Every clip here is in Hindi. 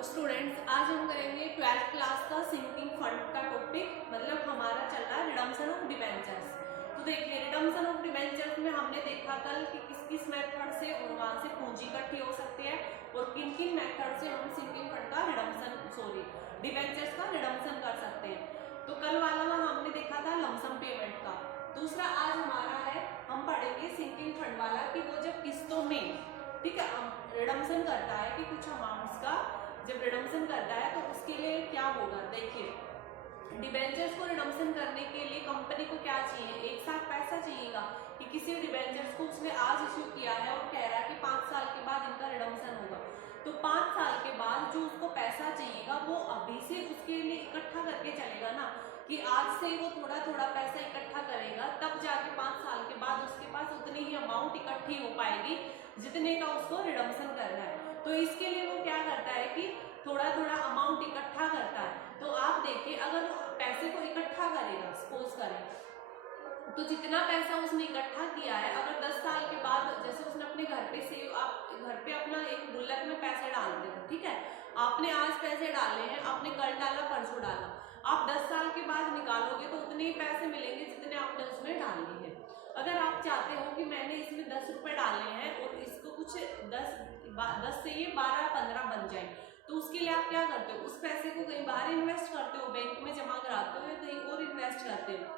स्टूडेंट्स, आज हम करेंगे 12th क्लास का सिंकिंग फंड का टॉपिक। मतलब हमारा चल रहा है रिडम्पशन ऑफ डिबेंचर्स। तो देखिए, रिडम्पशन ऑफ डिबेंचर्स में हमने देखा कल कि किस किस मेथड से और वहाँ से पूंजी इकट्ठी हो सकती है और किन किन मेथड से हम सिंकिंग फंड का डिबेंचर्स का रिडम्पशन कर सकते हैं। तो कल वाला हमने देखा था लमसम पेमेंट का। दूसरा आज हमारा है, हम पढ़ेंगे सिंकिंग फंड वाला कि वो जब किस्तों में, ठीक है, रिडम्पशन करता है कि कुछ अमाउंट्स का जब रिडम्पशन करता है तो उसके लिए क्या होगा। देखिए, डिबेंचर्स को रिडम्पशन करने के लिए कंपनी को क्या चाहिए, एक साथ पैसा चाहिएगा कि किसी डिबेंचर्स को उसने आज इश्यू किया है और कह रहा है कि 5 साल के बाद इनका रिडम्पशन होगा। तो 5 साल के बाद जो उसको पैसा चाहिएगा वो अभी से उसके लिए इकट्ठा करके चलेगा ना, कि आज से वो थोड़ा थोड़ा पैसा इकट्ठा करेगा, तब जाके 5 साल के बाद उसके पास उतनी ही अमाउंट इकट्ठी हो पाएगी जितने का उसको रिडम्पशन करना है। तो इसके लिए वो क्या करता है कि थोड़ा थोड़ा अमाउंट इकट्ठा करता है। तो आप देखिए, अगर पैसे को इकट्ठा करेगा, सपोज करें, तो जितना पैसा उसने इकट्ठा किया है, अगर 10 साल के बाद, जैसे उसने अपने घर पे से आप घर पे अपना एक गुल्लक में पैसे डाल देते, ठीक है, आपने आज पैसे डाले हैं, आपने कल डाला, परसों डाला, आप 10 साल के बाद निकालोगे तो उतने ही पैसे मिलेंगे जितने आपने उसमें डाले हैं। अगर आप चाहते हो कि मैंने इसमें 10 रुपए डाले हैं और इसको कुछ 10 से ये 12-15 बन जाए, तो उसके लिए आप क्या करते हो, उस पैसे को कहीं बाहर इन्वेस्ट करते हो, बैंक में जमा कराते हो या कहीं और इन्वेस्ट करते हो।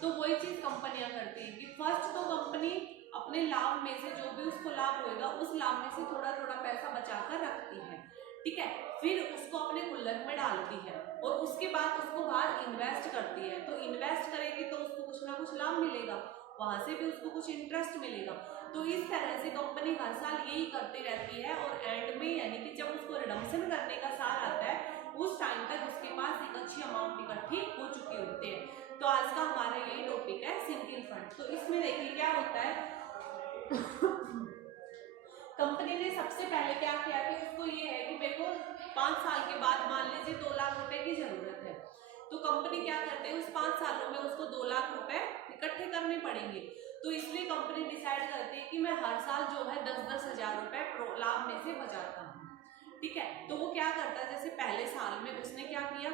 तो वही चीज कंपनियां करती है कि फर्स्ट तो कंपनी अपने लाभ में से, जो भी उसको लाभ होएगा, उस लाभ में से थोड़ा थोड़ा पैसा बचाकर रखती है, ठीक है, फिर उसको अपने गुल्लक में डालती है और उसके बाद उसको बाहर इन्वेस्ट करती है। तो इन्वेस्ट करेगी तो उसको कुछ ना कुछ लाभ मिलेगा, वहां से भी उसको कुछ इंटरेस्ट मिलेगा। तो इस तरह से कंपनी हर साल यही करती रहती है और एंड में, यानी कि जब उसको रिडम्पशन करने का साल आता है, उस टाइम तक उसके पास एक अच्छी अमाउंट इकट्ठी हो चुकी होती है। तो आज का हमारा यही टॉपिक है सिंकिंग फंड। तो इसमें देखिए क्या होता है, कंपनी ने सबसे पहले क्या किया कि उसको ये है कि मेरे को 5 साल के बाद मान लीजिए 2 लाख रुपए की जरूरत है। तो कंपनी क्या करते हैं, उस 5 सालों में उसको 2 लाख रुपए इकट्ठे करने पड़ेंगे। तो इसलिए कंपनी डिसाइड करती है कि मैं हर साल जो है 10-10 हजार रुपए लाभ में से बचाता हूँ, ठीक है। तो वो क्या करता है, जैसे पहले साल में उसने क्या किया,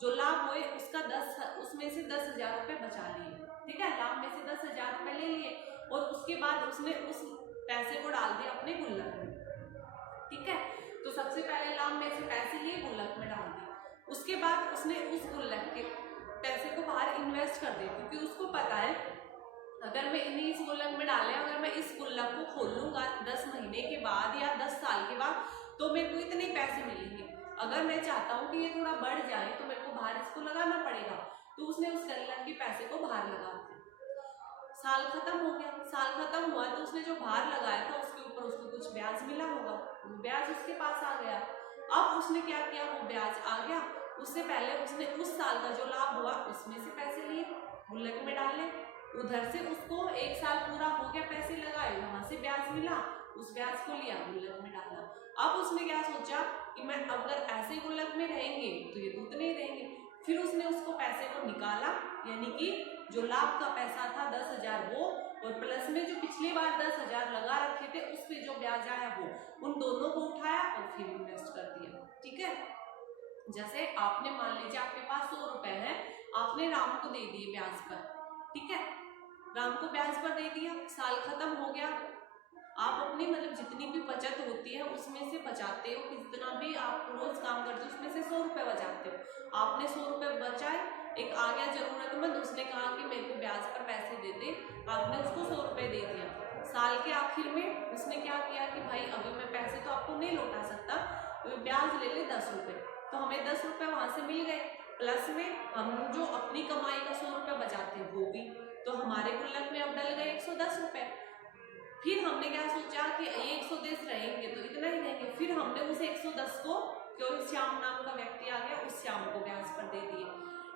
जो लाभ हुए उसका 10, उसमें से 10,000 रुपए बचा लिए, ठीक है, लाभ में से 10,000 रुपए ले लिए और उसके बाद उसने उस पैसे को डाल दिया अपने गुल्लक में, ठीक है। तो सबसे पहले लाभ में से पैसे लिए, गुल्लक में डाल दिए, उसके बाद उसने उस गुल्लक के पैसे को बाहर इन्वेस्ट कर दिया, क्योंकि उसको पता है अगर मैं इन्हें इस गुल्लक में डाले, अगर मैं इस गुल्लक को खोलूंगा 10 महीने के बाद या 10 साल के बाद, तो मेरे को इतने पैसे मिलेंगे। अगर मैं चाहता हूँ कि ये थोड़ा बढ़ जाए तो मेरे को बाहर इसको लगाना पड़ेगा। तो उसने उस गुल्लक के पैसे को बाहर लगा दिया, साल खत्म हो गया, साल खत्म हुआ तो उसने जो बाहर लगाया था उसके ऊपर उसको कुछ ब्याज मिला होगा, ब्याज उसके पास आ गया। अब उसने क्या किया, वो ब्याज आ गया, उससे पहले उसने उस साल का जो लाभ हुआ उसमें से पैसे लिए, गुल्लक में डाले, उधर से उसको 1 साल पूरा हो गया, पैसे लगाए, वहां से ब्याज मिला, उस ब्याज को लिया, गुल्लक में डाला। अब उसने क्या सोचा कि मैं अगर ऐसे गुल्लक में रहेंगे तो ये तो उतने ही रहेंगे। फिर उसने उसको पैसे को निकाला, यानी कि जो लाभ का पैसा था 10,000 वो, और प्लस में जो पिछली बार 10,000 लगा रखे थे उस पे जो ब्याज आया वो, उन दोनों को उठाया और फिर इन्वेस्ट कर दिया, ठीक है। जैसे आपने मान लीजिए आपके पास 100 रुपए है, आपने राम को दे दिए ब्याज पर, ठीक है, राम को ब्याज पर दे दिया, साल खत्म हो गया, आप अपनी मतलब जितनी भी बचत होती है उसमें से बचाते हो, जितना भी आप रोज काम करते हो उसमें से 100 रुपए बचाते हो। आपने 100 रुपए बचाए, एक आ गया जरूरतमंद, उसने कहा कि मेरे को ब्याज पर पैसे दे दे, आपने उसको 100 रुपए दे दिया। साल के आखिर में उसने क्या किया कि भाई अभी मैं पैसे तो आपको नहीं लौटा सकता, तो ब्याज ले ले 10 रुपए, तो हमें 10 रुपए वहां से मिल गए, प्लस में हम जो अपनी कमाई का 100 रुपए बचाते हैं वो भी, तो हमारे गुल्लक में अब डल गए 110 रुपए। फिर हमने क्या सोचा कि 110 रहेंगे तो इतना ही रहेंगे, फिर हमने उस 110 को, क्योंकि श्याम नाम का व्यक्ति आ गया, उस श्याम को ब्याज पर दे दिए,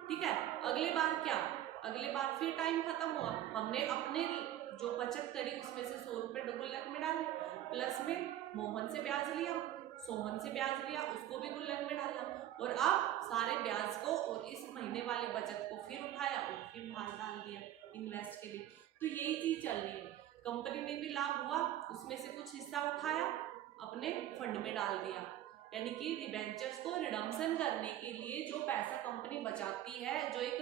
ठीक है। अगली बार क्या, अगली बार फिर टाइम खत्म हुआ, हमने अपने जो बचत करी उसमें से 100 रुपए गुल्लक में डाले, प्लस में मोहन से ब्याज लिया, सोहन से ब्याज लिया, उसको भी गुल्लक में डाला, और अब सारे ब्याज को और इस महीने वाली बचत को फिर उठाया और फिर माल डाल दिया इन्वेस्ट के लिए। तो यही चीज चल रही है, कंपनी में भी लाभ हुआ, उसमें से कुछ हिस्सा उठाया अपने फंड में डाल दिया, यानी कि डिबेंचर्स को रिडम्पशन करने के लिए जो पैसा कंपनी बचाती है, जो एक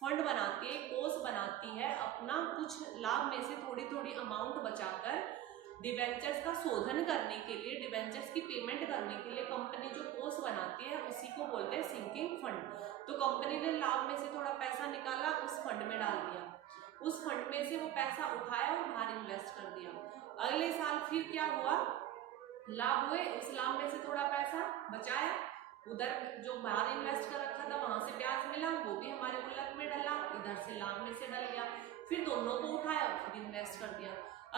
फंड बनाती है, कोष बनाती है, अपना कुछ लाभ में से थोड़ी थोड़ी अमाउंट बचाकर डिबेंचर्स का शोधन करने के लिए, डिबेंचर्स की पेमेंट करने के लिए कंपनी जो कोष बनाती है उसी को बोलते हैं सिंकिंग फंड। तो कंपनी ने लाभ में से थोड़ा पैसा निकाला, उस फंड में डाल दिया, उस फंड में से वो पैसा उठाया और बाहर इन्वेस्ट कर दिया। अगले साल फिर क्या हुआ, लाभ हुए, उस लाभ में से थोड़ा पैसा बचाया, उधर जो बाहर इन्वेस्ट कर रखा था वहां से ब्याज मिला, वो भी हमारे गुल्लक में डला, इधर से लाभ में से डल गया, फिर दोनों को उठाया फिर इन्वेस्ट कर दिया।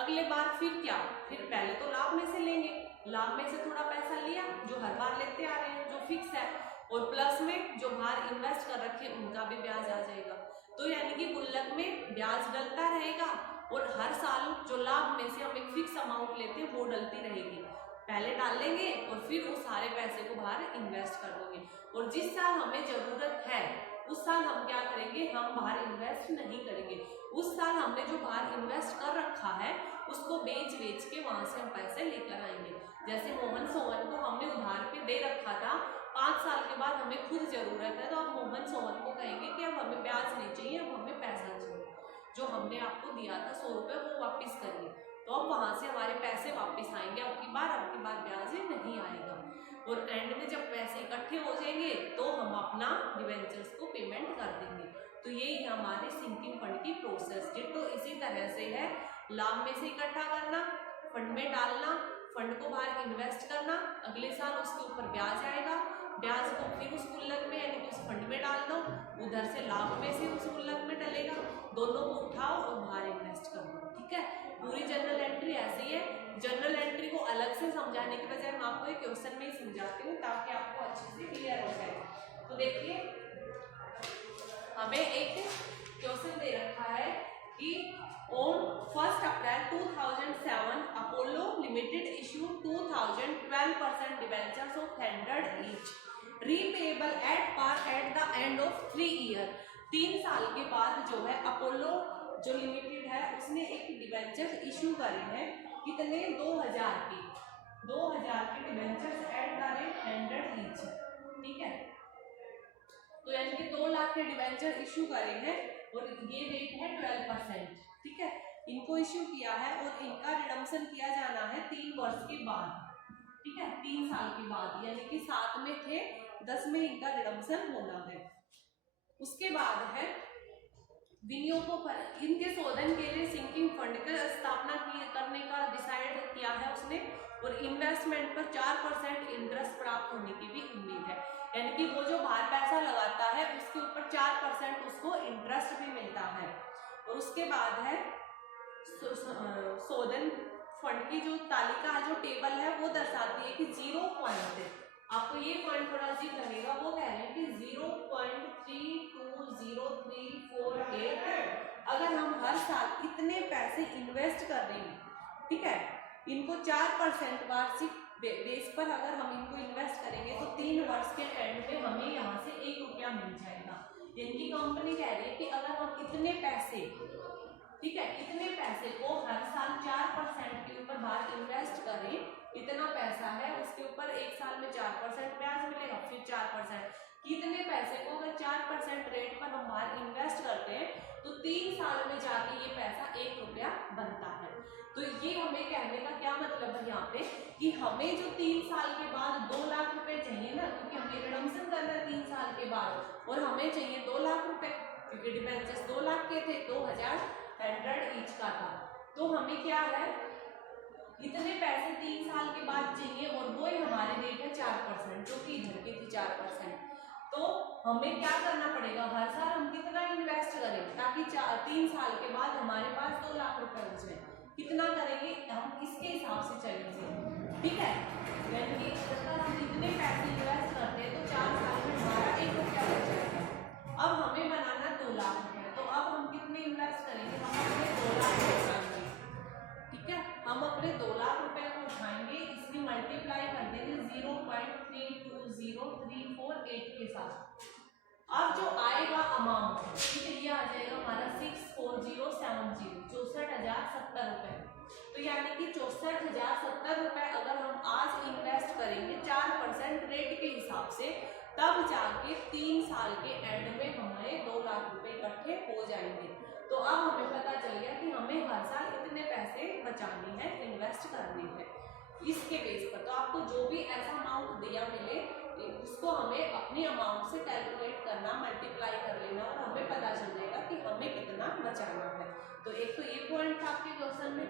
अगले बार फिर क्या, फिर पहले तो लाभ में से लेंगे, लाभ में से थोड़ा पैसा लिया जो हर बार लेते आ रहे हैं, जो फिक्स है, और प्लस में जो बाहर इन्वेस्ट कर रखे उनका भी ब्याज आ जाएगा। तो यानी कि गुल्लक में ब्याज डलता रहेगा और हर साल जो लाभ में से हम एक फिक्स अमाउंट लेते हैं वो डलती रहेगी। पहले डाल लेंगे और फिर उस सारे पैसे को बाहर इन्वेस्ट कर देंगे, और जिस साल हमें जरूरत है उस साल हम क्या करेंगे, हम बाहर इन्वेस्ट नहीं करेंगे। उस साल हमने जो बाहर इन्वेस्ट कर रखा है उसको बेच के वहां से हम पैसे लेकर आएंगे। जैसे मोहन सोहन को हमने उधार पे दे रखा था, 5 साल के बाद हमें खुद जरूरत है, तो आप मोहन सोहन को कहेंगे कि अब हमें ब्याज नहीं चाहिए, अब हमें पैसा चाहिए, जो हमने आपको दिया था 100 रुपये वो वापस करिए, तो अब वहां से हमारे पैसे वापस आएंगे, अब की बार ब्याज नहीं आएगा। और एंड में जब पैसे इकट्ठे हो जाएंगे तो हम अपना डिवेंचर्स को पेमेंट कर देंगे। तो यही हमारे सिंकिंग फंड की प्रोसेस। तो इसी तरह से है, लाभ में से इकट्ठा करना, फंड में डालना, फंड को बाहर इन्वेस्ट करना, अगले साल उसके ऊपर ब्याज आएगा, ब्याज को फिर उस गुल्लक में यानी कि उस फंड में डाल दो, उधर से लाभ में से उस गुल्लक में डलेगा, दोनों को उठाओ और बाहर इन्वेस्ट कर दो। ठीक है, पूरी जर्नल एंट्री ऐसी है। जर्नल एंट्री को अलग से समझाने के बजाय मैं आपको एक क्वेश्चन में ही समझाती हूँ ताकि आपको अच्छे से क्लियर हो जाए। तो देखिए, हमें एक क्वेश्चन दे रखा है कि on 1 April 2007 Apollo limited issue 2012% debentures of 100 each, repayable at par at the end of 3 year. 3 साल के बाद जो है अपोलो जो लिमिटेड है उसने एक डिबेंचर इशू करे हैं, कितने, 2000 के debentures at the rate 100 each. ठीक है, तो यानी कि 2 लाख के डिबेंचर इशू करे हैं और ये रेट है 12%। ठीक है, इनको इशू किया है और इनका रिडम्पशन किया जाना है 3 वर्ष के बाद। ठीक है, 3 साल के बाद, यानी कि 7 में थे, 10 में इनका रिडम्पशन होना है। उसके बाद है विनियोगों पर, इनके शोधन के लिए सिंकिंग फंड का स्थापना करने का डिसाइड किया है उसने, और इन्वेस्टमेंट पर 4% इंटरेस्ट प्राप्त होने की भी उम्मीद है। यानी कि वो जो बाहर पैसा लगाता है उसके ऊपर 4% उसको इंटरेस्ट भी मिलता है। और उसके बाद है शोधन फंड की जो तालिका, जो टेबल है वो दर्शाती है कि 0 पॉइंट, आपको ये पॉइंट थोड़ा अजीब लगेगा, वो कह रहे हैं कि 0.320348 अगर हम हर साल इतने पैसे इन्वेस्ट कर रहे हैं, ठीक है, इनको 4% वार्षिक बेस पर अगर हम इनको इन्वेस्ट करेंगे तो 3 वर्ष के एंड में हमें यहाँ से 1 रुपया मिल जाएगा। इनकी कंपनी कह रही है कि अगर हम इतने पैसे, ठीक है, इतने पैसे को हर साल 4% के ऊपर बाहर इन्वेस्ट करें, इतना पैसा है उसके ऊपर 1 साल में 4% ब्याज मिलेगा, फिर 4%, कितने पैसे को अगर 4% रेट पर हम बाहर इन्वेस्ट करते हैं तो 3 साल में जाके ये पैसा 1 रुपया बनता है। तो ये हमें कहने का क्या मतलब है यहाँ पे कि हमें जो 3 साल के बाद 2 लाख रुपए चाहिए ना, क्योंकि हमें रिडम्पशन करना है 3 साल के बाद और हमें चाहिए 2 लाख रुपए, क्योंकि डिबेंचर्स 2 लाख के थे, 2100 ईच का था। तो हमें क्या है, इतने पैसे 3 साल के बाद चाहिए और वो ही हमारे रेट है 4%, जो कि इधर की थी 4%। तो हमें क्या करना पड़ेगा, हर साल हम कितना इन्वेस्ट करें ताकि 3 साल के बाद हमारे पास 2 लाख रुपए हो जाए। कितना करेंगे हम इसके हिसाब से चलेंगे। ठीक है, यानी कि अगर हम जितने पैसे इन्वेस्ट करते हैं तो 4 साल में हमारा 1 रुपया बच जाएगा। अब हमें बनाना 2 लाख रुपए, तो अब हम कितने इन्वेस्ट करेंगे, हम अपने 2 लाख उठाएंगे। ठीक है, हम अपने 2 लाख रुपए को उठाएंगे, इसमें मल्टीप्लाई कर देंगे 0.320348 के साथ। अब जो आएगा अमाउंट, ठीक है, ये आ जाएगा हमारा 64070, 64,070 रुपए। तो यानी कि 64,070 रुपए अगर हम आज इन्वेस्ट करेंगे 4% हिसाब से, तब जाके 3 साल के एंड में हमारे 2 लाख रुपए इकट्ठे हो जाएंगे। तो अब हमें पता चल गया कि हमें हर साल इतने पैसे बचाने हैं, इन्वेस्ट करने हैं। इसके बेस पर तो आपको जो भी ऐसा अमाउंट दिया मिले उसको हमें अपनी अमाउंट से कैलकुलेट करना, मल्टीप्लाई कर लेना और हमें पता चल जाएगा कि हमें कितना बचाना है। तो एक तो ये पॉइंट था आपके क्वेश्चन में।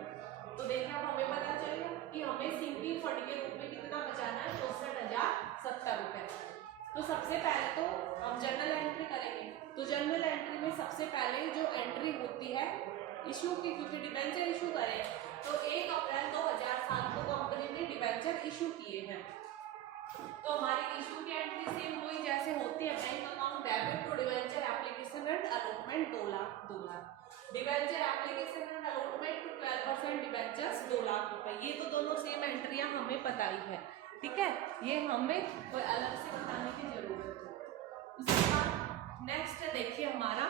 तो देखिए अब हमें पता चलेगा कि हमें सिंकिंग फंड के रूप में कितना बचाना है, 64,070 रुपए। तो सबसे पहले तो हम जर्नल एंट्री करेंगे। तो जर्नल एंट्री में सबसे पहले जो एंट्री होती है इशू की, क्योंकि डिबेंचर इशू करें तो 1 अप्रैल 2007 को कंपनी ने डिबेंचर इशू किए हैं। तो हमारी इशू की एंट्री सेम वही जैसे होती है, bank account debit to debenture application and allotment 2 lakh, debenture application and allotment to 12% debentures 2 lakh रुपए। ये तो दोनों सेम एंट्रियां हमें पता ही है, ठीक है, ये हमें कोई अलग से बताने की जरूरत है। उसके बाद नेक्स्ट देखिए हमारा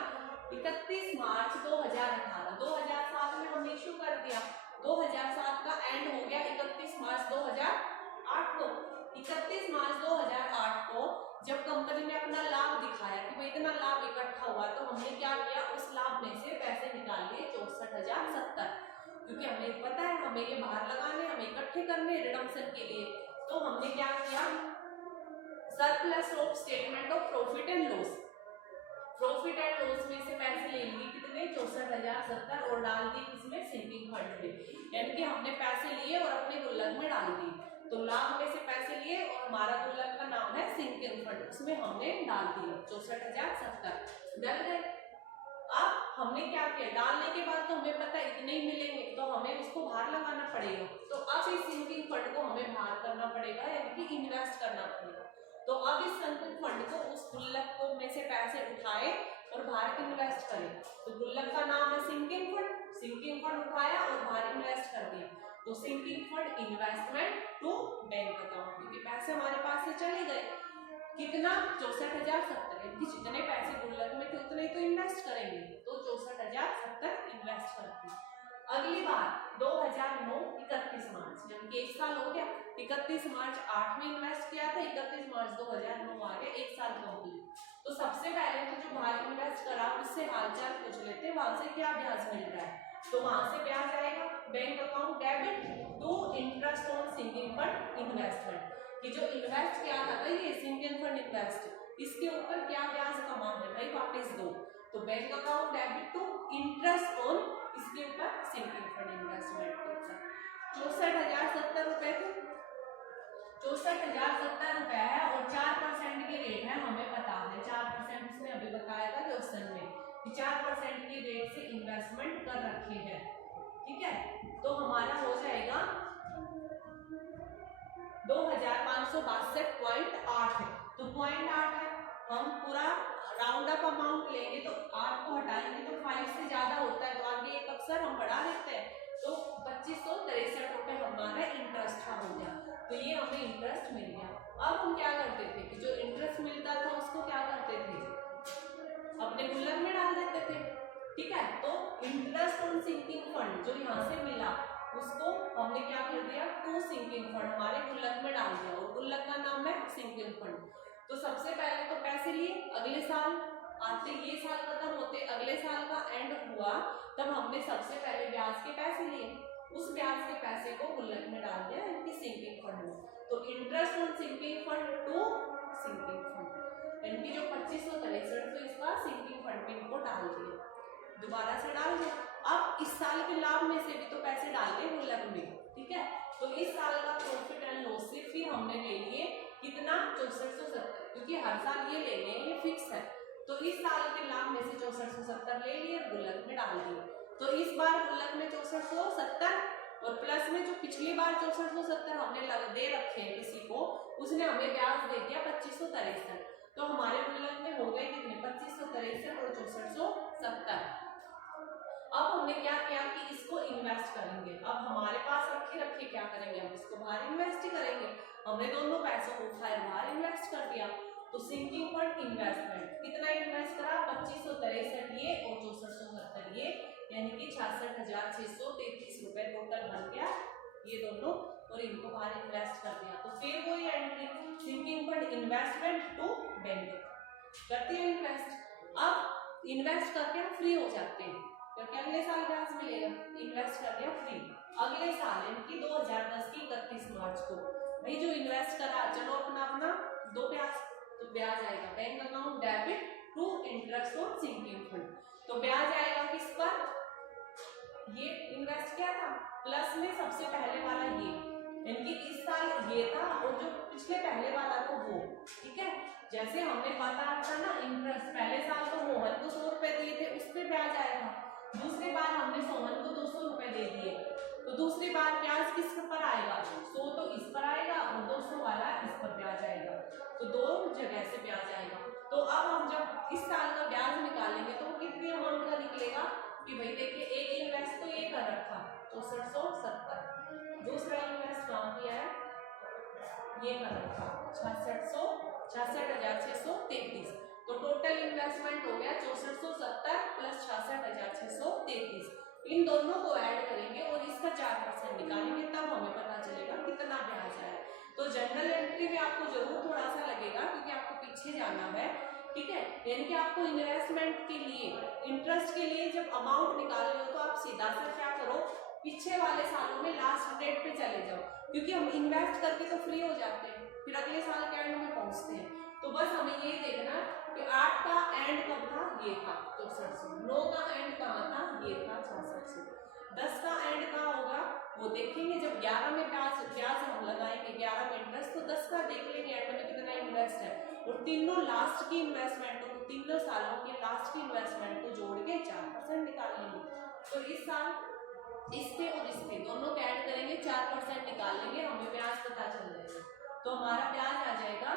31 मार्च 2018, 2007 में हमने इशू कर दिया, 2007 का एंड हो गया 31 मार्च 2008 को। 31 मार्च 2008 को जब कंपनी ने अपना लाभ दिखाया कि भाई इतना लाभ इकट्ठा हुआ, तो हमने क्या किया, उस लाभ में से पैसे निकाल लिए 64,070, क्योंकि हमें पता है हमें ये बाहर लगाने, हमें इकट्ठे करने रिडम्पशन के लिए। तो हमने क्या किया, surplus of statement of profit and loss, profit and loss में से पैसे ले लिए कितने, 64,070 और डाल दिए किसमें, सिंकिंग फंड में। यानी कि हमने पैसे लिए और अपने गुल्लक में डाल दिए। तो लाभ में से पैसे लिए और हमारा गुल्लक का नाम है सिंकिंग फंड, उसमें हमने डाल दिए 64,070 डल गए। अब हमने क्या किया, डालने के बाद तो हमें पता इतने ही मिलेंगे, तो हमें उसको बाहर लगाना पड़ेगा। तो अब इस सिंकिंग फंड को हमें बाहर करना पड़ेगा, यानी कि इन्वेस्ट करना पड़ेगा। तो अब इस सिंकिंग फंड को, उस गुल्लक को में से पैसे उठाए और बाहर इन्वेस्ट करें। तो गुल्लक का नाम है सिंकिंग फंड, सिंकिंग फंड उठाया और बाहर इन्वेस्ट कर दिया। तो sinking fund investment to bank account, क्योंकि पैसे हमारे पास से चले गए, कितना, 64,070, यानी जितने पैसे गुल्लक में थे उतने तो इन्वेस्ट करेंगे, तो 64,070 इन्वेस्ट करते हैं। अगली बार 2009 31 मार्च, यानी कि 1 साल हो गया। 31 मार्च 8 में इन्वेस्ट किया था, 31 मार्च 2009 आ गया, 1 साल कंप्लीट। तो सबसे पहले तो जो बाहर इन्वेस्ट करा उससे हालचाल पूछ लेते, वहां से क्या ब्याज मिल रहा है। तो वहां से ब्याज आएगा bank account debit to interest on sinking fund investment, कि जो इन्वेस्ट किया था ये सिंकिंग फंड इन्वेस्ट, इसके ऊपर क्या ब्याज कमा है भाई, वापस दो। तो bank account debit to interest on, इसके ऊपर सिंकिंग फंड इन्वेस्टमेंट के ऊपर 64,070 रुपए थे, 64,070 रुपए है और 4% की रेट है, हमें पता है 4% उसने अभी बताया था क्वेश्चन में कि 4% की रेट से इन्वेस्टमेंट कर रखे हैं, ठीक है। तो हमारा हो जाएगा 2,562.8 है, तो 0.8 है। हम पूरा राउंड अप अमाउंट लेंगे तो 8 को हटाएंगे तो 5 से ज्यादा होता है, तो आगे एक अक्सर हम बढ़ा देते हैं, तो 2,563 रुपए हमारा इंटरेस्ट का हो गया। तो ये हमें इंटरेस्ट मिल गया। अब हम क्या करते थे कि जो इंटरेस्ट मिलता था उसको क्या करते थे, अपने गुल्लक में डाल देते थे, ठीक है। तो इंटरेस्ट ऑन सिंकिंग फंड जो यहाँ से मिला उसको हमने क्या कर दिया, टू सिंकिंग फंड हमारे गुल्लक में डाल दिया, और गुल्लक का नाम है सिंकिंग फंड। तो सबसे पहले तो पैसे लिए, अगले साल आते, ये साल खत्म होते अगले साल का एंड हुआ, तब हमने सबसे पहले ब्याज के पैसे लिए, उस ब्याज के पैसे को गुल्लक में डाल दिया इनकी सिंकिंग फंड में। तो interest on sinking fund to sinking fund, इनकी जो 2,563 तो इसका सिंकिंग फंड में इनको डाल दिया, दोबारा से डाल दिया। अब इस साल के लाभ में से भी तो पैसे डाल दिए गुल्लक में, ठीक है। तो इस साल का प्रॉफिट एंड लॉस से फिर हमने ले लिए कितना, 6470, क्योंकि हर साल ये ले लें, ये फिक्स है। तो इस साल के लाभ में से 6470 ले लिए, गुल्लक में डाल दिए। तो इस बार गुल्लक में 6470 और प्लस में जो पिछली बार 6470 हमने दे रखे हैं किसी को, उसने हमें ब्याज दे दिया 2,563, तो हमारे गुल्लक में हो गए कितने, 2,563 और 6470। अब हमने क्या किया कि इसको इन्वेस्ट करेंगे। अब हमारे पास रखे क्या करेंगे, हम इसको बाहर इन्वेस्ट ही करेंगे। हमने दोनों पैसों को उठाए बाहर इन्वेस्ट कर दिया। तो सिंकिंग फंड इन्वेस्टमेंट कितना इन्वेस्ट करा, 2,563 ये और 6470 ये, यानी कि 66,633 रुपए टोटल बन गया ये दोनों, और इनको बाहर इन्वेस्ट कर दिया। तो फिर वही entry sinking fund investment to bank करते हैं इन्वेस्ट। अब इन्वेस्ट करके हम फ्री हो जाते हैं क्योंकि अगले साल ब्याज मिलेगा, इन्वेस्ट कर दिया फ्री। अगले साल इनकी 2010 की 31 मार्च को भाई जो इन्वेस्ट करा चलो अपना अपना दो ब्याज, तो ब्याज आएगा bank account debit to interest on sinking fund. तो ब्याज आएगा किस पर, ये इन्वेस्ट किया था प्लस में सबसे पहले वाला ये, इनकी इस साल ये था और जो पिछले पहले वाला था वो, ठीक है। जैसे हमने बताया था ना इंटरेस्ट, पहले साल तो मोहन को 100 रुपए दिए थे उस पर ब्याज आएगा, दूसरी बार हमने सोहन को 200 रुपए दे दिए, तो दूसरी बार ब्याज किस पर आएगा, 100 तो इस पर आएगा और 200 वाला इस पर ब्याज आएगा, तो दो जगह से ब्याज आएगा। तो अब हम जब इस साल का ब्याज निकालेंगे तो कितनी अमाउंट का निकलेगा कि भाई देखिए एक इन्वेस्ट तो ये कर रखा 6470, दूसरा इन्वेस्ट काम किया है ये कर रखा 66,633, तो टोटल इन्वेस्टमेंट हो गया 6470 प्लस 66,633। इन दोनों को ऐड करेंगे और इसका 4% निकालेंगे तब हमें पता चलेगा कितना ब्याज आया। तो जनरल एंट्री में आपको जरूर थोड़ा सा लगेगा क्योंकि आपको पीछे जाना है, ठीक है। यानी कि आपको इन्वेस्टमेंट के लिए, इंटरेस्ट के लिए जब अमाउंट निकाल रहे हो तो आप सीधा सा क्या करो, पीछे वाले सालों में लास्ट डेट पे चले जाओ, क्योंकि हम इन्वेस्ट करके तो फ्री हो जाते हैं फिर अगले साल के एंड में पहुंचते हैं। तो बस हमें ये देखना कि 8 का एंड कब था, ये था 6400, 9 का एंड कहाँ था, ये था 6600, 10 का एंड कहाँ होगा वो देखेंगे जब 11 में ब्याज हम लगाएंगे, 11 में इंटरेस्ट, तो 10 का देख लेंगे एंड में कितना इन्वेस्ट है, और तीनों लास्ट की इन्वेस्टमेंट को, तीनों सालों की लास्ट की इन्वेस्टमेंट को जोड़ के 4% निकाल लेंगे। तो इस साल इसके और इसके दोनों को ऐड करेंगे 4% निकाल लेंगे, हमें ब्याज पता चल जाएगा। तो हमारा ब्याज आ जाएगा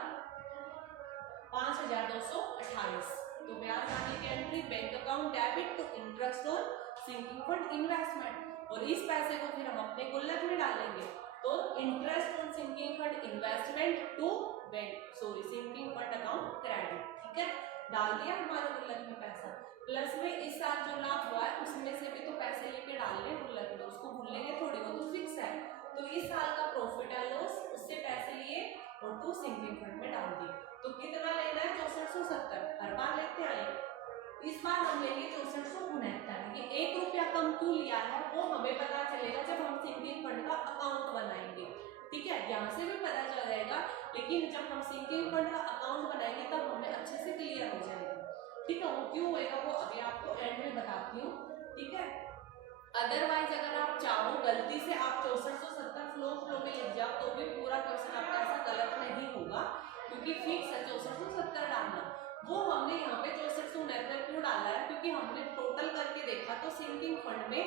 5228। तो ब्याज आने की entry bank account debit to interest on sinking fund investment, और इस पैसे को फिर हम अपने गुल्लक में डालेंगे, तो interest on sinking fund investment to bank sinking fund account credit, ठीक है, डाल दिया हमारे गुल्लक में पैसा। प्लस में इस साल जो लाभ हुआ है उसमें से भी तो पैसे लेके डाल लें गुल्लक में, उसको भूलेंगे थोड़ी, वो तो फिक्स है। तो इस साल का प्रॉफिट है लॉस, उससे पैसे लिए और टू सिंकिंग फंड में डाल दिए। तो कितना लेना है 6470, हर बार लेते आए, इस बार हम लेंगे 6469। ये 1 रुपया कम क्यों लिया है वो हमें पता चलेगा जब हम सिंकिंग फंड का अकाउंट बनाएंगे, ठीक है, यहाँ से भी पता चल जाएगा, लेकिन जब हम सिंकिंग फंड का अकाउंट बनाएंगे तब हमें अच्छे से क्लियर हो जाएगा, ठीक है। वो क्यों होएगा वो अभी आपको एंड में बताती हूँ, ठीक है। अदरवाइज अगर आप चाहो गलती से आप 6470 फ्लो में लिख जाओ तो भी पूरा क्वेश्चन आपका ऐसा गलत नहीं होगा, क्योंकि फिक्स है 6470 डालना। वो हमने यहाँ पे 6469 क्यों डाला है, क्योंकि हमने टोटल करके देखा तो सिंकिंग फंड में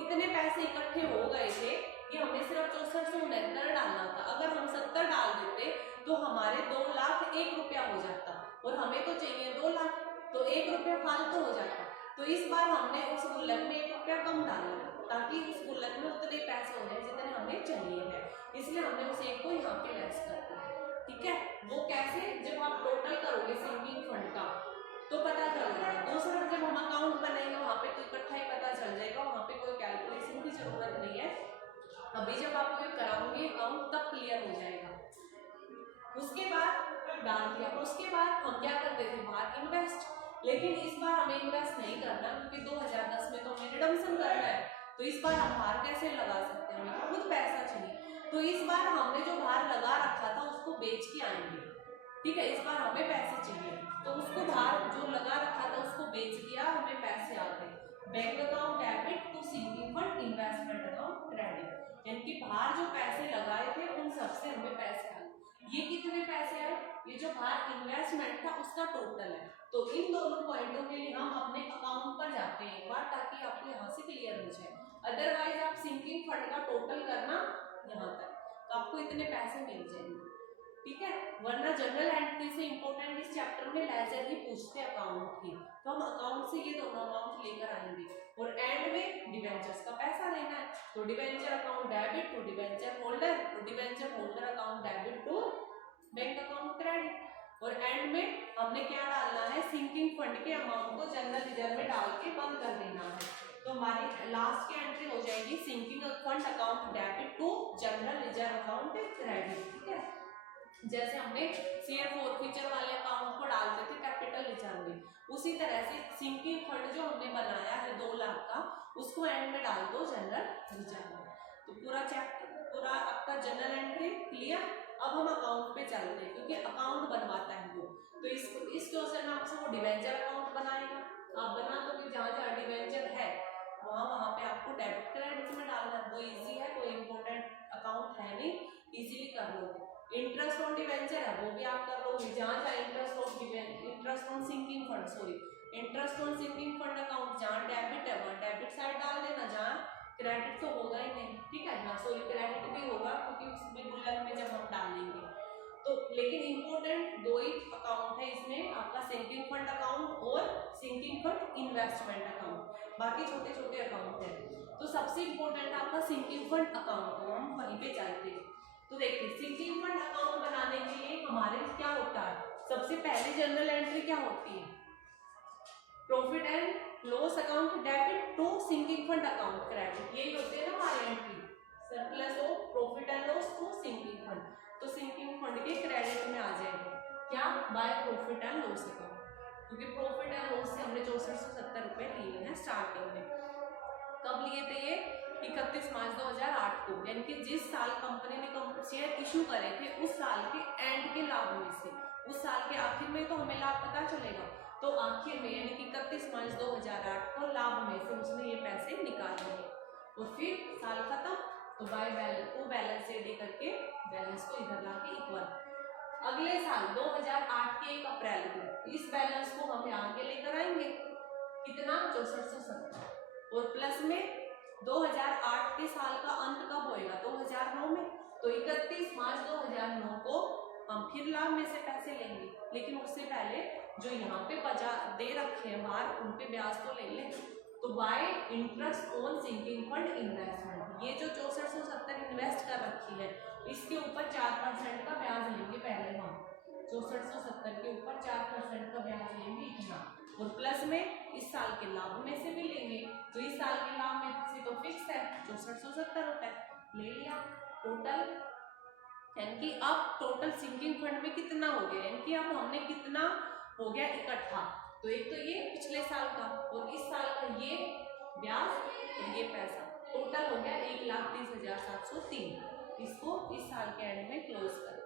इतने पैसे इकट्ठे हो गए थे कि हमें सिर्फ 6469 डालना था। अगर हम 70 डाल देते तो हमारे 2,01,000 रुपया हो जाता, और हमें तो चाहिए 2 लाख, तो 1 रुपया फालतू हो जाता। तो इस बार हमने उस गुल्लक में 1 रुपया कम डाला ताकि उस गुल्लक में उतने पैसे हो जाए जितने हमें चाहिए हैं, इसलिए हमने उस 1 को यहाँ पे लेस कर दिया, ठीक है। वो कैसे, जब आप टोटल करोगे सिंकिंग फंड का तो पता चल जाएगा। दूसरा जब हम अकाउंट बनाएंगे वहाँ पे तो इकट्ठा ही पता चल जाएगा, वहाँ पे कोई कैलकुलेशन की जरूरत नहीं है। अभी जब आप कोई कराओगे अकाउंट तब क्लियर हो जाएगा। उसके बाद डाल दिया, उसके बाद हम क्या करते थे बाहर इन्वेस्ट, लेकिन इस बार हमें इन्वेस्ट नहीं करना क्योंकि 2010 में तो हमें रिडम्पशन करना है, तो इस बार हम बाहर कैसे लगा सकते हैं, हमें खुद पैसा चाहिए। तो इस बार हमने जो बाहर लगा रखा था उसको बेच के आएंगे, ठीक है, इस बार हमें पैसे चाहिए तो उसको बाहर जो लगा रखा था उसको बेच दिया, हमें पैसे आ गए। Bank account debit to sinking fund investment account credit, यानी कि बाहर जो पैसे लगाए थे उन सबसे हमें पैसे आ गए। ये कितने पैसे आए, ये जो बाहर इन्वेस्टमेंट था उसका टोटल है। तो इन दोनों पॉइंटों के लिए हम अपने अकाउंट पर जाते हैं एक बार, ताकि आपको यहाँ से क्लियर हो जाए। अदरवाइज आप सिंकिंग फंड का टोटल करना यहाँ तक, तो आपको इतने पैसे मिल जाएंगे, ठीक है। वरना जनरल एंट्री से इंपॉर्टेंट इस चैप्टर में लेजर ही पूछते हैं अकाउंट की, तो हम अकाउंट से ये दोनों अमाउंट लेकर आएंगे। और एंड में डिबेंचर्स का पैसा लेना है, तो debenture account debit to debenture holder, तो debenture holder account debit to bank account credit. और एंड में हमने क्या डालना है, सिंकिंग फंड के अमाउंट को जनरल रिजर्व में डाल के बंद कर देना है। तो हमारी लास्ट की एंट्री हो जाएगी sinking fund account debit to general reserve account credit, ठीक है। जैसे हमने शेयर फॉरफीचर वाले अकाउंट को डालते थे कैपिटल रिजर्व में, उसी तरह से सिंकिंग फंड जो हमने बनाया है 2 लाख का, उसको एंड में डाल दो जनरल रिजर्व में। तो पूरा चैप्टर, पूरा आपका जनरल एंट्री क्लियर। अब हम अकाउंट पे चलते हैं, क्योंकि अकाउंट बनवाता है वो। तो इस क्वेश्चन में आपसे वो डिवेंचर अकाउंट बनाएगा, आप बना दोगे। जहाँ जहाँ डिवेंचर है वहाँ पे आपको डेबिट क्रेडिट में डालना है। वो इजी है, कोई इंपॉर्टेंट अकाउंट है नहीं, इजीली कर लोगे। इंटरेस्ट ऑन डिवेंचर है वो भी आप कर लोगे। जहाँ जहाँ interest on sinking fund, sorry interest on sinking fund account, जहाँ डेबिट है वहाँ डेबिट साइड डाल देना, जहाँ क्रेडिट तो होगा ही नहीं, ठीक है ना, सॉरी क्रेडिट भी होगा क्योंकि उसमें गुल्लक में जब हम डालेंगे तो। लेकिन इंपॉर्टेंट 2 ही अकाउंट है इसमें, आपका सिंकिंग फंड अकाउंट और सिंकिंग फंड इन्वेस्टमेंट अकाउंट, बाकी छोटे छोटे अकाउंट है। तो सबसे इंपॉर्टेंट आपका सिंकिंग फंड अकाउंट, तो हम वहीं पे चलते हैं। तो देखिए सिंकिंग फंड अकाउंट बनाने के लिए हमारे क्या होता है, सबसे पहले जनरल एंट्री क्या होती है, profit and loss account debit to sinking fund account credit, यही होते हैं ना हमारे entry, surplus of profit and loss to sinking fund. तो सिंकिंग फंड के क्रेडिट में आ जाएगा क्या, by profit and loss account, क्योंकि प्रॉफिट एंड लॉस से हमने 6470 रुपए लिए हैं स्टार्टिंग में। कब लिए थे ये, 31 मार्च 2008 को, यानी कि जिस साल कंपनी ने शेयर इशू करे थे उस साल के एंड के लाभ में से, उस साल के आखिर में तो हमें लाभ पता चलेगा, तो आखिर में यानी कि 31 मार्च 2008 को लाभ में से उसने ये पैसे निकाल लिए और फिर साल खत्म तो बाय बैलेंस से दे करके बैलेंस को इधर लाके इक्वल। अगले साल 2008 के 1 अप्रैल को इस बैलेंस को हम आगे लेकर आएंगे, कितना 6470, और प्लस में 2008 के साल का अंत कब होएगा, 2009 में, तो 31 मार्च 2009 को हम फिर लाभ में से पैसे लेंगे, लेकिन उससे पहले जो यहाँ पे बचा दे रखे हैं बाहर उन पे ब्याज तो ले लें। तो by interest on sinking fund investment, ये जो 6470 इन्वेस्ट कर रखी है इसके ऊपर 4% का ब्याज लेंगे पहले हम, 6470 के ऊपर 4% का ब्याज लेंगे इतना, और प्लस में इस साल के लाभ में से भी लेंगे। तो इस साल के लाभ में से तो फिक्स है 6470 रुपए ले लिया टोटल, यानी कि अब टोटल सिंकिंग फंड में कितना हो गया, यानी कि अब हमने कितना हो गया इकट्ठा, तो एक तो ये पिछले साल का और इस साल का ये ब्याज और ये पैसा टोटल हो गया 1,30,703। इसको इस साल के एंड में क्लोज कर,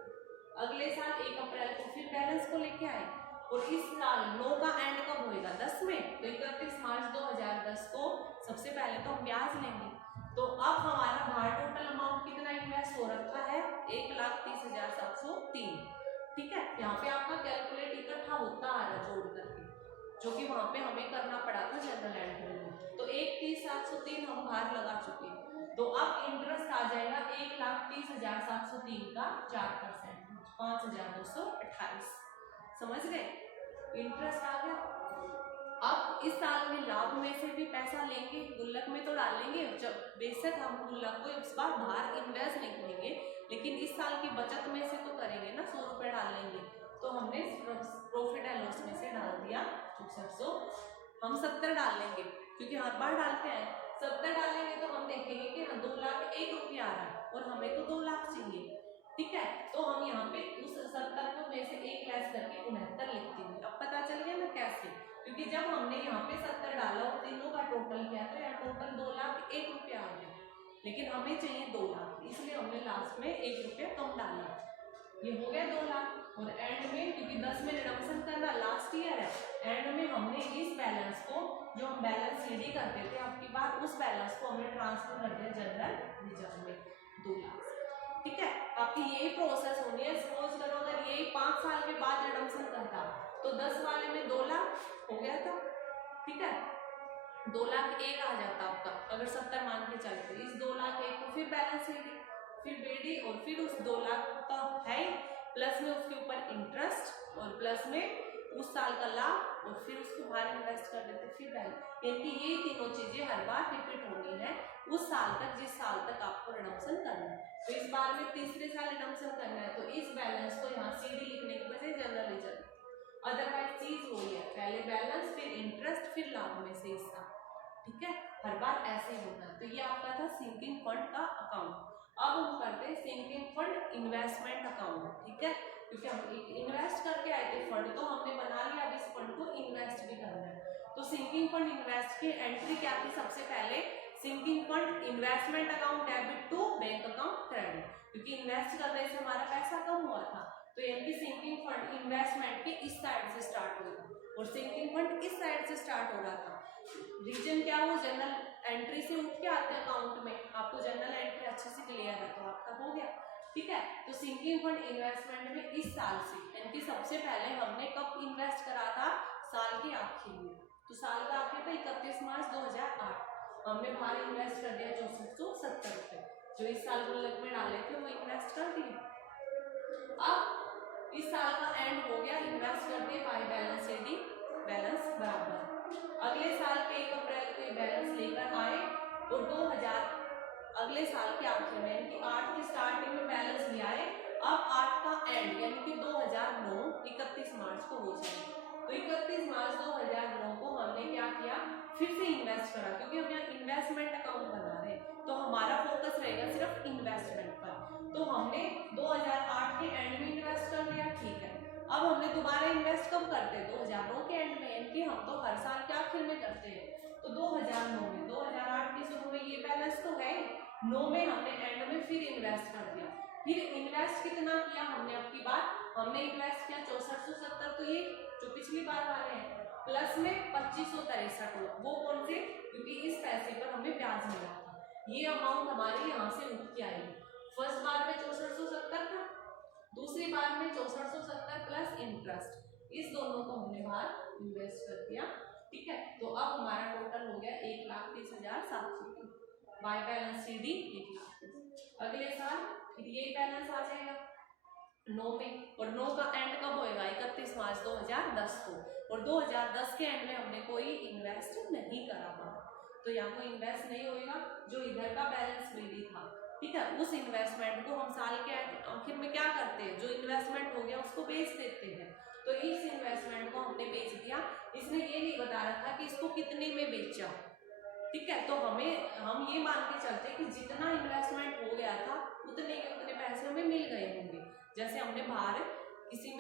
अगले साल 1 अप्रैल को फिर बैलेंस को लेके आए, और इस साल 9 का एंड कब होएगा 10 में, तो 31 मार्च 2010 को सबसे पहले तो हम ब्याज लेंगे। तो अब हमारा बाहर टोटल अमाउंट कितना इन्वेस्ट हो रखा है 1,30,703, ठीक है। यहाँ पे आपका कैलकुलेट इकट्ठा होता आ रहा जोड़ करके, जो कि वहां पे हमें करना पड़ा था जनरल एंट्री में। तो 1,30,703 हम बाहर लगा चुके हैं, तो अब इंटरेस्ट आ जाएगा 1,30,703 का 4%, 5,228, समझ गए, इंटरेस्ट आ गया। अब इस साल में लाभ में से भी पैसा लेंगे, गुल्लक में तो डालेंगे, जब बेशक हम गुल्लक को इस बार बाहर इन्वेस्ट नहीं करेंगे, लेकिन इस साल की बचत में से तो करेंगे ना, 100 रुपए डालेंगे, तो हमने प्रॉफिट एंड लॉस में से डाल दिया 6400, हम 70 डाल लेंगे क्योंकि हर बार डालते हैं, 70 डालेंगे तो हम देखेंगे कि 2,01,000 रुपया आ रहा है और हमें तो 2 लाख चाहिए, ठीक है। तो हम यहाँ पे उस 70 को में से 1 लेस करके 69 लिखते हैं। अब पता चल गया ना कैसे, क्योंकि जब हमने यहाँ पे 70 डाला और तीनों का टोटल किया तो यहाँ टोटल 2,01,000 रुपया आ गया, लेकिन हमें चाहिए 2 लाख, इसलिए हमने लास्ट में 1 रुपया कम डाला, ये हो गया 2 लाख। और एंड में क्योंकि 10 में रिडक्शन करना लास्ट ईयर है, एंड में हमने इस बैलेंस को, जो हम बैलेंस सीडी करते थे आपकी बात, उस बैलेंस को हमने ट्रांसफर कर दिया जनरल रिजर्व में 2 लाख, ठीक है। आपकी यही प्रोसेस होनी है। सपोज करो अगर यही 5 साल के बाद रिडम्पशन करता तो 10 वाले में 2 लाख हो गया था, ठीक है, 2,01,000 आ जाता आपका अगर 70 मान के चलते, इस 2,01,000 को फिर बैलेंस सीडी, फिर बेडी, और फिर उस 2 लाख का है प्लस में उसके ऊपर इंटरेस्ट और प्लस में उस साल का लाभ और फिर उसको बाहर इन्वेस्ट कर देते फिर बैलेंस, यानी यही तीनों चीजें हर बार रिपीट होनी है उस साल तक जिस साल तक आपको रिडम्पशन करना है। तो इस बार में तीसरे साल रिडम्पशन करना है, तो इस बैलेंस को यहाँ सीडी लिखने की वजह जनरल रिजर्व, अदरवाइज चीज वही है, पहले बैलेंस फिर इंटरेस्ट फिर लाभ में से हिस्सा, ठीक है, हर बार ऐसे ही होता है। तो ये आपका था सिंकिंग फंड का अकाउंट। अब हम करते हैं सिंकिंग फंड इन्वेस्टमेंट अकाउंट, ठीक है, क्योंकि हम इन्वेस्ट करके आए थे फंड, तो हमने बना लिया, अब इस फंड को इन्वेस्ट भी करना है। तो सिंकिंग फंड इन्वेस्ट की एंट्री क्या थी, सबसे पहले sinking fund investment account debit to bank account credit, क्योंकि इन्वेस्ट करने से हमारा पैसा कम हुआ था, तो यानी कि सिंकिंग फंड इन्वेस्टमेंट के इस साइड से स्टार्ट हुआ और सिंकिंग फंड इस साइड से स्टार्ट हो रहा था। रीजन क्या हो, जनरल एंट्री से उठ के आते हैं अकाउंट में, आपको जनरल एंट्री अच्छे से क्लियर है तो आपका हो गया, ठीक है। तो सिंकिंग फंड इन्वेस्टमेंट में इस साल से, यानी कि सबसे पहले हमने कब इन्वेस्ट करा था, साल के आखिर में, तो साल का आखिर था 31 मार्च 2008, हमने बाहर इन्वेस्ट कर दिया 6470 रुपए, जो इस साल गुल्लक में डाले थे वो इन्वेस्ट कर दिए। अब इस साल का एंड हो गया, इन्वेस्ट कर दिए, बाय बैलेंस डी बैलेंस बराबर, अगले साल के 1 अप्रैल को बैलेंस लेकर आए और 2000 अगले साल के आखिर में, यानी कि 8 की स्टार्टिंग में बैलेंस ले आए, अब 8 का एंड यानी कि 2009 31 मार्च को हो जाए, तो 31 मार्च 2009 को हमने क्या किया, फिर से इन्वेस्ट करा, क्योंकि हम यहाँ इन्वेस्टमेंट अकाउंट बना रहे हैं, तो हमारा फोकस रहेगा सिर्फ इन्वेस्टमेंट पर, तो हमने 2008 के एंड में इन्वेस्ट कर लिया, ठीक है। अब हमने दोबारा इन्वेस्ट कब करते हैं, 2009 के एंड में, यानी कि हम तो हर साल के आखिर में करते हैं, तो 2009 में, 2008 के शुरू में ये बैलेंस तो है, 9 में हमने एंड में फिर इन्वेस्ट कर दिया, फिर इन्वेस्ट कितना किया हमने, अब की बार हमने इन्वेस्ट किया 6470, तो ये जो पिछली बार वाले हैं, प्लस में 2563, वो कौन से, क्योंकि इस पैसे पर हमें ब्याज मिला था, ये अमाउंट हमारे यहाँ से उठ के आएगी, फर्स्ट बार में 6470 था, दूसरी बार में 6470 प्लस इंटरेस्ट, इस दोनों को हमने बाहर इन्वेस्ट कर दिया, ठीक है। तो अब हमारा टोटल हो गया 1,30,700, बाय बैलेंस सी डी 1,30,000, अगले साल फिर ये बैलेंस आ जाएगा 9 में, और 9 का एंड कब होएगा, 31 मार्च 2010 को, और 2010 के एंड में हमने कोई इन्वेस्ट नहीं करा था, तो यहाँ कोई इन्वेस्ट नहीं होएगा, जो इधर का बैलेंस रेडी था, ठीक है, उस इन्वेस्टमेंट को हम साल के आखिर में क्या करते हैं, जो इन्वेस्टमेंट हो गया उसको बेच देते हैं, तो इस इन्वेस्टमेंट को हमने बेच दिया, इसने ये नहीं बता रखा कि इसको कितने में बेचा, ठीक है, तो हम ये मान के चलते कि जितना इन्वेस्टमेंट हो गया था उतने के उतने पैसे हमें मिल गए होंगे, जैसे हमने बाहर किसी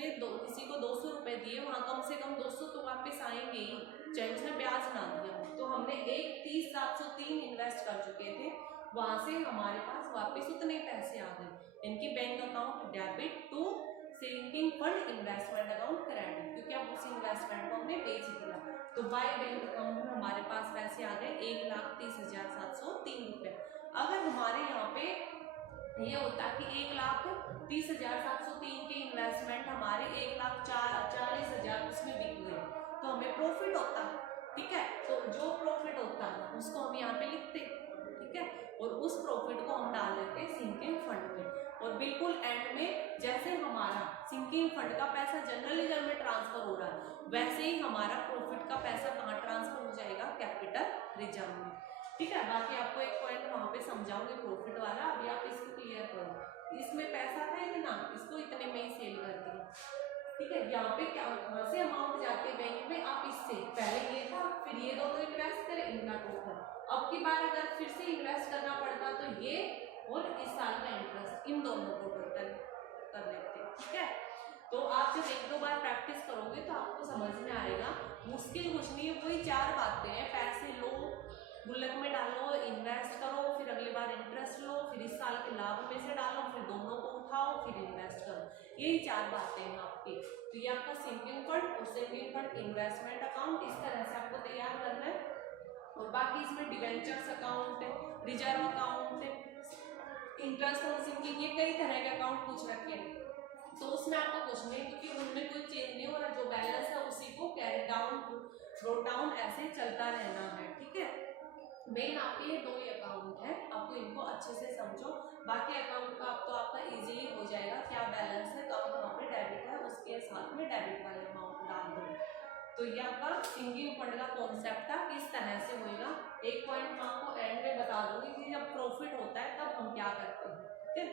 को 200 रुपए दिए, वहां कम से कम 200 तो वापस आएंगे ही, चाहे उसने ब्याज ना दिया, तो हमने 1,30,703 इन्वेस्ट कर चुके थे, वहां से हमारे पास वापस उतने पैसे आ गए, इनकी bank account debit to sinking fund investment account credit, क्योंकि अब उस इन्वेस्टमेंट को हमने बेच दिया, तो बाय बैंक अकाउंट में हमारे पास पैसे आ गए 1,30,703 रुपए। अगर हमारे यहाँ पे ये होता कि 1,30,703 के इन्वेस्टमेंट हमारे 1,40,000 उसमें बिक गए, तो हमें प्रॉफिट होता, ठीक है, तो जो प्रॉफिट होता है उसको हम यहाँ पे लिखते, ठीक है, और उस प्रॉफिट को हम डाल देते सिंकिंग फंड में, और बिल्कुल एंड में जैसे हमारा सिंकिंग फंड का पैसा जनरल लेजर में ट्रांसफर हो रहा है, वैसे ही हमारा प्रॉफिट का पैसा कहाँ ट्रांसफर हो जाएगा, कैपिटल रिजर्व में, ठीक है। बाकी आपको एक पॉइंट वहां पे समझाऊंगी प्रॉफिट वाला, अभी आप इसको क्लियर करो, इसमें पैसा था इतना, इसको इतने में ही सेल कर दिया, ठीक है, यहाँ पे क्या वहां से अमाउंट जाती है बैंक में, आप इससे पहले ये था, फिर ये दोनों इन्वेस्ट करें, इनका टोटल, अब की बार अगर फिर से इन्वेस्ट करना पड़ता तो ये और इस साल का इंटरेस्ट, इन दोनों को टोटल कर लेते, ठीक है। तो आप जब 1-2 बार प्रैक्टिस करोगे तो आपको समझ में आएगा, मुश्किल कुछ नहीं है, वही 4 बातें हैं, पैसे लो, गुल्लक में डालो, इन्वेस्ट करो, फिर अगली बार इंटरेस्ट लो, फिर इस साल के लाभ में से डालो, फिर दोनों को उठाओ, फिर इन्वेस्ट करो, यही 4 बातें हैं आपकी। तो ये आपका सिंकिंग फंड और सिंकिंग फंड इन्वेस्टमेंट अकाउंट इस तरह से आपको तैयार करना है, और बाकी इसमें डिवेंचर्स अकाउंट है, रिजर्व अकाउंट है, इंटरेस्ट और सिंकिंग, ये कई तरह के अकाउंट पूछ रखे हैं, तो उसमें आपको कुछ नहीं, क्योंकि उनमें कोई चेंज नहीं हो रहा, जो बैलेंस है उसी को कैरी डाउन ब्रोट डाउन ऐसे चलता रहना है, ठीक है। मेन आपके ये 2 ही अकाउंट है, आपको इनको अच्छे से समझो, बाकी अकाउंट का तो आपका इजीली हो जाएगा, क्या बैलेंस है, कहाँ पे डेबिट है, उसके साथ में डेबिट वाले अमाउंट डाल दो, तो ये आपका सिंकिंग फंड का कॉन्सेप्ट था, किस तरह से होएगा। एक पॉइंट मैं आपको एंड में बता दूंगी कि जब प्रॉफिट होता है तब हम क्या करते हैं, ठीक है।